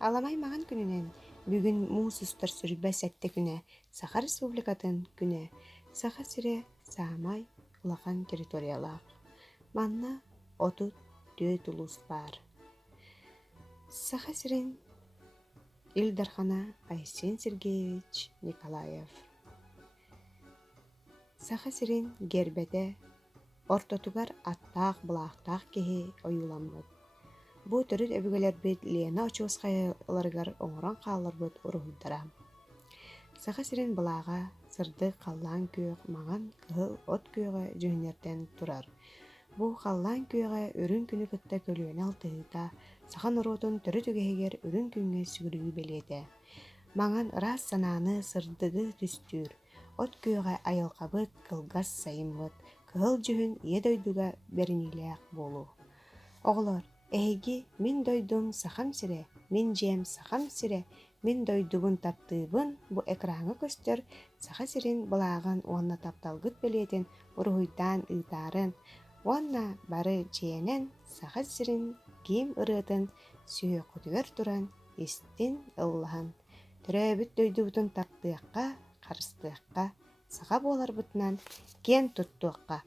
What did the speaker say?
Аламай маған күнінен бүгін муусустар сүрбәс әтті күнә, Саха Республикатын күнә, Саха сире саамай улахан территориялақ. Манна отут төт улус бар. Саха сирин Ильдархана Айсен Сергеевич Николаев. Саха сирин гербете ортотугар аттақ бұлақтақ кеһи ойуламмыт. Бу төрүт өбүгелер бит Лена Очоскайларгар оңорон қалларбыт уруһуйдара. Саха сирин былаға сырды қаллан күйөк маған кыһыл от күйөҕө жүһүнерден турар. Бу қаллан күйөҕө өрүн күнү кытта көлүөнэ алтыыта, сахан ороотун төрү түгэһигер өрүн күнгө сүгүрүү белиэте. Маған ырас санааны сырдыгы түстүүр, от күйөҕө айылхабыт кылгас сайыммыт, кыһыл жүһүн ие дойдуга беринилээх буолу. Оҕолор, эһиги мин дойдум сахам сире, мин жиэм сахам сире, мин дойдубун таптыыбын бу экраҥы көстөр Саха сирин былаагын уонна тапталгыт белиэтин уруһуйдаан ыытаарын, уонна бары дьиэнэн Саха сирин киим ырыатын сүйөкүтүгөр туран истин ыллаһан, төрөөбүт дойдубутун таптыакка, харыстыакка, саха буоларбытынан киэн туттуакка